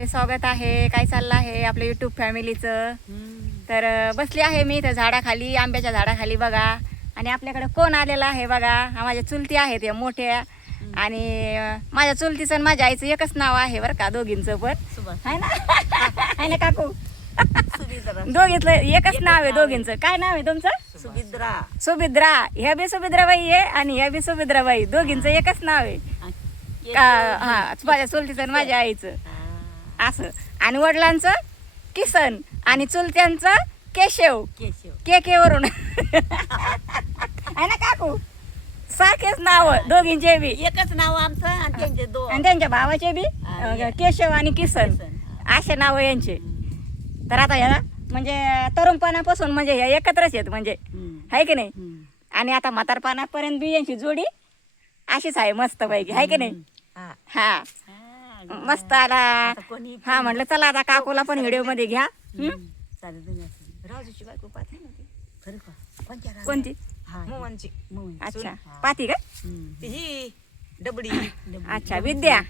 स्वागत आहे. काय चाललं आहे आपल्या युट्यूब फॅमिलीचं. तर बसली आहे मी इथं झाडाखाली, आंब्याच्या झाडाखाली बघा. आणि आपल्याकडे कोण आलेला आहे बघा. हा माझ्या चुलती आहेत या मोठ्या. आणि माझ्या चुलतीचं आणि माझ्या आईचं एकच नाव आहे बरं का, दोघींचं पण आहे ना. आहे ना काकू. दोघीतलं एकच नाव आहे दोघींचं. काय नाव आहे तुमचं? सुभिद्रा. सुभिद्रा. ह्या बी सुभिद्राबाई आहे आणि ह्या बी सुभिद्राबाई. दोघींचं एकच नाव आहे. हा माझ्या चुलतीचं आणि माझ्या आईचं असं. आणि वडिलांचं किसन आणि चुलत्यांचं केशव. के वरून आहे ना काकू. सारखेच नाव दोघींचे बी. एकच नाव आमचं आणि त्यांचे दोन. आणि त्यांच्या भावाचे बी केशव आणि किसन असे नाव यांचे. तर आता ह्या म्हणजे तरुणपणापासून म्हणजे ह्या एकत्रच आहेत म्हणजे, आहे की नाही. आणि आता म्हातारपणापर्यंत बी यांची जोडी अशीच आहे मस्त पैकी, आहे की नाही. हा मस्त आला. हा म्हटलं चला आता काकूला पण व्हिडिओ मध्ये घ्या. राजूची बायको पाहते ना. कोणती? मोहनची. अच्छा पाती का ही डबडी. अच्छा विद्या.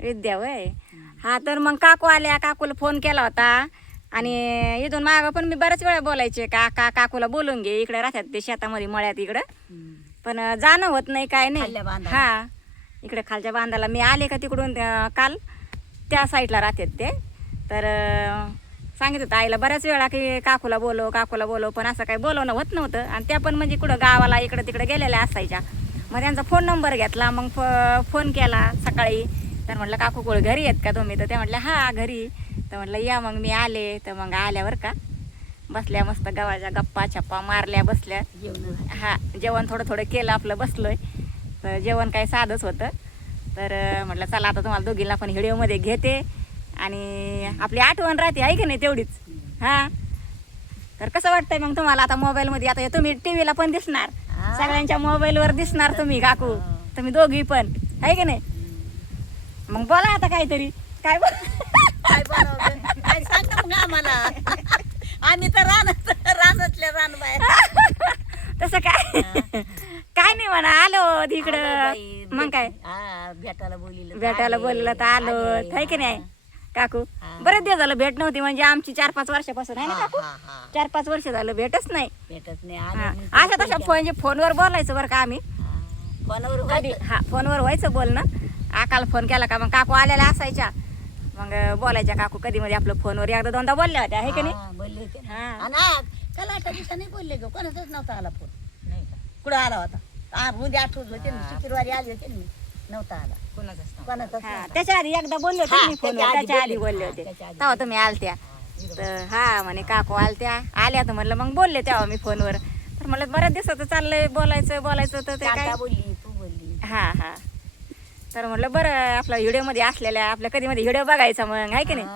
विद्या वय. हा तर मग काकू आल्या. काकूला फोन केला होता. आणि इथून मागं पण मी बऱ्याच वेळा बोलायचे काकूला बोलून घे, इकडे राहतात ते शेतामध्ये मळ्यात इकडं. पण जाणं होत नाही काय नाही. हा इकडे खालच्या बांधाला मी आले का तिकडून काल त्या साईडला राहतात ते. तर सांगितलं होतं आईला बऱ्याच वेळा की काकूला बोलव पण असं काही बोलवणं होत नव्हतं. आणि त्या पण म्हणजे कुठं गावाला इकडं तिकडे गेलेल्या असायच्या. मग त्यांचा फोन नंबर घेतला. मग फोन केला सकाळी. तर म्हटलं काकू कोळ घरी आहेत का तुम्ही? तर ते म्हटलं हा घरी. तर म्हटलं या मग मी आले. तर मग आल्यावर का बसल्या मस्त गावाच्या गप्पा छप्पा मारल्या बसल्या. हा जेवण थोडं केलं आपलं बसलोय. तर जेवण काही साधंच होतं. तर म्हटलं चला आता तुम्हाला दोघींना पण व्हिडिओमध्ये घेते आणि आपली आठवण राहते, आहे की नाही तेवढीच. हा तर कसं वाटतंय मग तुम्हाला आता मोबाईलमध्ये? आता तुम्ही टी व्हीला पण दिसणार, सगळ्यांच्या मोबाईलवर दिसणार तुम्ही काकू, तुम्ही दोघी पण, आहे की नाही. मग बोला आता काहीतरी. काय काय सांगा मग आम्हाला. आम्ही तर रानातल्या रानबाई. तसं काय नाही म्हणा. आलो तिकडं. मग काय भेटायला बोललं तर आलो, आहे की नाही काकू. बरेच दिवस झालं भेट नव्हती. म्हणजे आमची 4-5 वर्षापासून आहे ना काकू. 4-5 वर्ष झालं भेटच नाही. अशा तशा फोनवर बोलायचं बरं का आम्ही. फोनवर व्हायचं बोलणं. आकाला फोन केला का मग काकू आलेल्या असायच्या. मग बोलायच्या काकू कधी मध्ये आपलं फोनवर एकदा दोनदा बोलल्या होत्या, आहे की नाही. बोलले होते काल 8 दिवसांनी बोलले ग. कोणाचाच नव्हता आला फोन. नाही का? कुठं आला होता? उद्या आठवत होते ना, शुक्रवारी आले होते ना. नव्हता आला कोणाचाच. त्याच्या आधी एकदा बोलले होते मी फोनवर. त्याच्या आधी बोलले होते तेव्हा तुम्ही आलत्या. तर हा म्हणे काकू आल्या तर म्हणलं मग बोलले तेव्हा मी फोनवर. तर म्हणलं बऱ्याच दिवसाचं चाललंय बोलायचं तर ते काय बोलली तू बोलली. हा तर म्हटलं बरं आपल्या व्हिडिओमध्ये असलेल्या आपल्या कधी मध्ये व्हिडिओ बघायचा मग, आहे की नाही.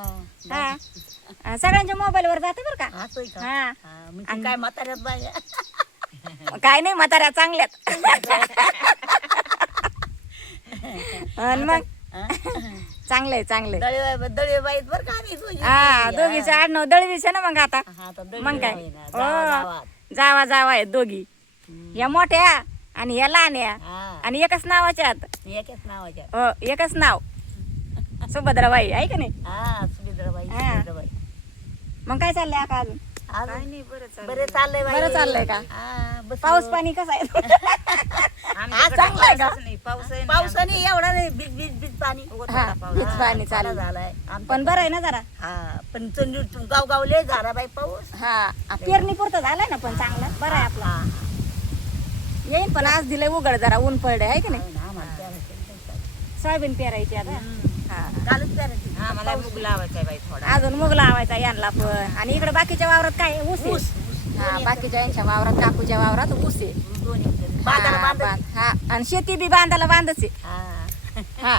हा सगळ्यांच्या मोबाईलवर जाते बरं का. हा काय म्हाताऱ्यात बाया. काय नाही म्हाताऱ्या चांगल्यात. मग चांगलंय दळेबाईत बरं का. हा दोघीचं आडनाव दळवीच ना. मग आता मग काय जावा आहेत दोघी. या मोठ्या आणि या लहान्या आणि एकच नावाच्या. एकच नाव सुभद्राबाई, आहे का नाही. सुभिद्राबाई. मग काय चाललंय आका अजून? बरं चाललंय का? पाऊस पाणी कसं आहे? चांगलाय का? पावसाने एवढा नाही. बीज पाणी पाणी चालू झालाय. पण बरं आहे ना जरा. पण गाव लय झाला बाई पाऊस. हा पेरणी पुरतं झालाय ना. पण चांगला बरं आहे आपला. येईन पण आज दिलंय उघड, जरा ऊन पडले, आहे की नाही. सोयाबीन पेरायची आता. कालच पेरायची. मला मूग लावायचा बाई थोडा. अजून मूग लावायचा यांना पण. आणि इकडे बाकीच्या वावरात काय ऊस. हा बाकीच्या यांच्या वावरात काकूच्या वावरात ऊस आहे. हा आणि शेती बी बांधच आहे. हा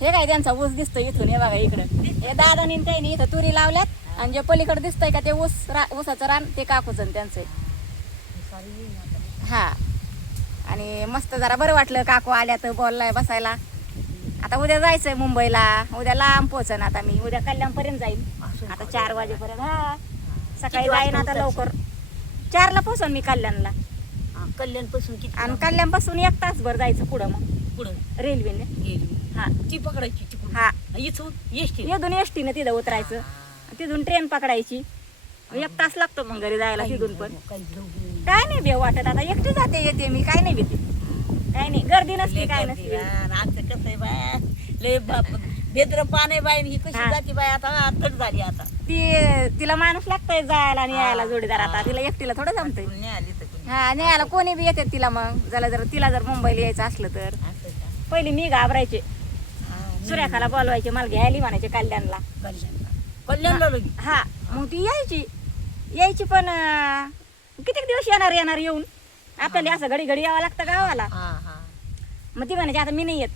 हे काय त्यांचा ऊस दिसतोय इथून. हे बघा इकडं हे दादानी त्यांनी इथं तुरी लावल्यात. आणि जे पलीकडे दिसतंय का ते ऊसाचं रान ते काकूचं त्यांचं. हा आणि मस्त जरा बरं वाटलं काकू आल्या तर बोललाय बसायला. आता उद्या जायचंय मुंबईला. उद्या लांब पोहोचन आता मी. उद्या कल्याणपर्यंत जाईन. आता 4 वाजेपर्यंत. हा सकाळी जाईन आता लवकर. 4ला पोहोचन मी कल्याणला. कल्याणपासून आणि कल्याणपासून 1 तासभर जायचं पुढं. मग पुढं रेल्वेने. हा ती पकडायची हा इथून एसटी इथून एसटीनं तिथं उतरायचं तिथून ट्रेन पकडायची 1 तास लागतो मग घरी जायला तिथून पण काय नाही भेव वाटत आता एकटी जाते येते मी काय नाही भीती काय नाही गर्दी नसते काय नसते आमचं कसं आहे बाया लय बेद्र पान आहे बाई ही कशी हा. जाती बाई आता अथट झाली आता तिला माणूस लागतोय जायला आणि यायला जोडीदार आता तिला एकटीला थोडं जमतंय हा न्यायला कोणी बी येते तिला मग तिला जर मुंबईला यायचं असलं तर पहिली मी घाबरायचे सुरेखाला बोलवायचे मला घ्यायला म्हणायचे कल्याणला कल्याणला लगी. हा मग ती यायची पण किती दिवस येणार येऊन आपल्याला असं घडी घडी यावं लागतं गावाला मग ती म्हणायची आता मी नाही येत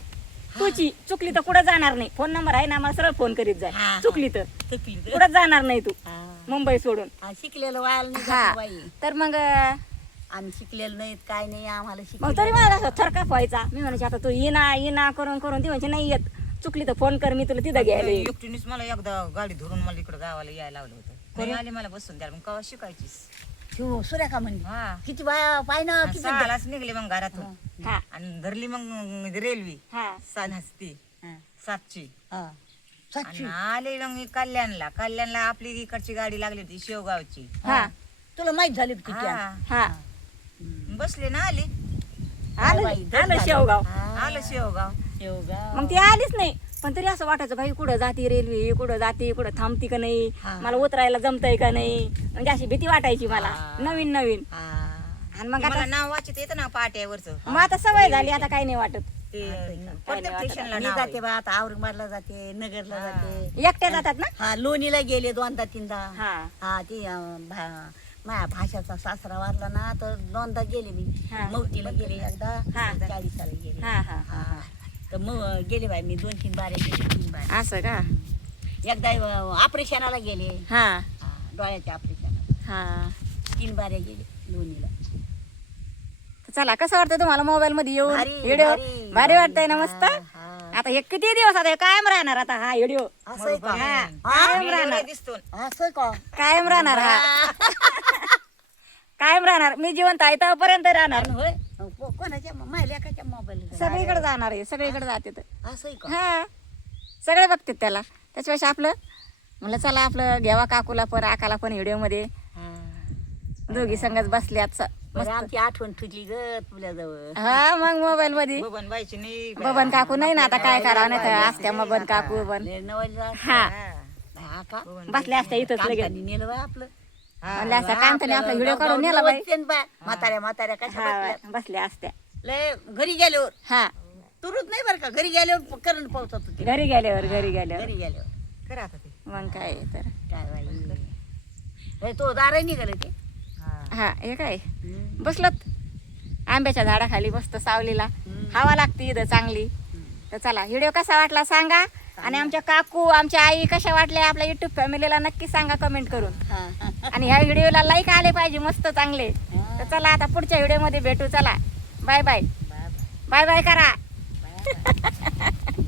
तुझी चुकली तर कुठं जाणार नाही फोन नंबर आहे ना मला सरळ फोन करीत जाय हा. चुकली तर चुकली तर. कुठं जाणार नाही तू हा. मुंबई सोडून हा, शिकलेलं व्हायला नाही हा जात बाई तर मग आम्ही शिकलेलं नाहीत काय नाही आम्हाला मग शिकलेलं तरी मला असं थरकाप व्हायचा मी म्हणायचे आता तू येना करून ती म्हणजे नाही येत चुकली तर फोन कर मी तुला तिथं घ्यायला येईन. एकटीनेच मला एकदा गाडी धरून मला इकडे गावाला यायला लावलं होतं नाही आली मला बसून द्यायला मग कवा शिकायचीस ठेव, सुरेखा म्हणली हा किती बाया पाय ना किती सहालाच निघले मग घरातून हा आणि धरली मग रेल्वे हा 7ची हा. साक्षी आणि आले मग मी कल्याणला आपली इकडची गाडी लागली होती शेवगावची हा तुला माहित झाली का ती हा हा बसले ना आली आलं शेवगाव आलं शेवगाव शेवगाव मग ती आलीच नाही पण तरी असं वाटायचं भाई कुठं जाते रेल्वे कुठं जाते कुठं थांबती का नाही हा. मला उतरायला जमतंय का नाही म्हणजे अशी भीती वाटायची मला हा. नवीन हा. आणि मग मला आता नाव वाचत येतं ना पाट्यावरच मग आता सवय झाली आता काही नाही वाटत ते नाही प्रत्येक वाटत. स्टेशनला मी नाव जाते आहे. बा आता औरंगाबादला जाते नगरला हा. जाते एकट्या जातात ना हा लोणीला गेले 2दा-3दा हा हा ती माझ्या भाषाचा सासरा वारला ना तर 2दा गेले मी हा. मौतीला गेले एकदा हा. 40 गेले हा हा हा. तर मग गेले बाई मी 2-3 बारे गेले 3 बारे असं का एकदा ऑपरेशनाला गेले हा हा, डोळ्याच्या ऑपरेशनाला हा 3 बारे गेले लोणीला तर चला कसं वाटतं तुम्हाला मोबाईल मध्ये येऊन भारी, व्हिडिओ भारी, भारी वाटतंय ना मस्त हा, हा. आता हे किती दिवस आता हे कायम राहणार आता हा व्हिडिओ असं आहे का हा हा? कायम मेल्यावर राहणार दिसतो असं आहे का कायम राहणार हा कायम राहणार मी जिवंत आहे तोपर्यंत राहणार आणि होय कोणाच्या माझ्या लेकाच्या मोबाईल सगळीकडे जाणार आहे सगळीकडे जाते तर असं आहे का हा सगळे बघतात त्याला त्याच्यापेक्षा आपलं म्हणलं चला आपलं घ्यावा काकूला पण आकाला पण व्हिडिओ मध्ये दोघी संगच बसल्यात बरं आमची आठवण तुझी ग तुझ्याजवळ हा मग मोबाईल मध्ये बबन बायची नाही बबन काकू नाही ना आता काय करावं नाही तर असत्या बबन काकू बबन लय नवलला हा हा का बसल्या असत्या इथंच लगेच कांतानी नेलं बा आपलं म्हणलं असं कांताने आपला व्हिडिओ काढून नेला बाई म्हाताऱ्या कशा बसल्या हा बसल्या असत्या लय घरी गेल्यावर हा तुरत नाही बरं का घरी गेल्यावर करंट पावसात होती घरी गेल्यावर घरी गेल्यावर घरी गेल्यावर करा आता ते मग काय तर काय बाई हे तो दार निघालं ते हा हे काय बसलत आंब्याच्या झाडाखाली मस्त सावलीला हवा लागते इथं चांगली तर चला व्हिडिओ कसा वाटला सांगा आणि आमच्या काकू आमच्या आई कशा वाटल्या आपल्या युट्यूब फॅमिलीला नक्की सांगा कमेंट करून हा आणि ह्या व्हिडिओला लाईक आले पाहिजे मस्त चांगले तर चला आता पुढच्या व्हिडिओ मध्ये भेटू चला bye bye bye bye bye करा बाय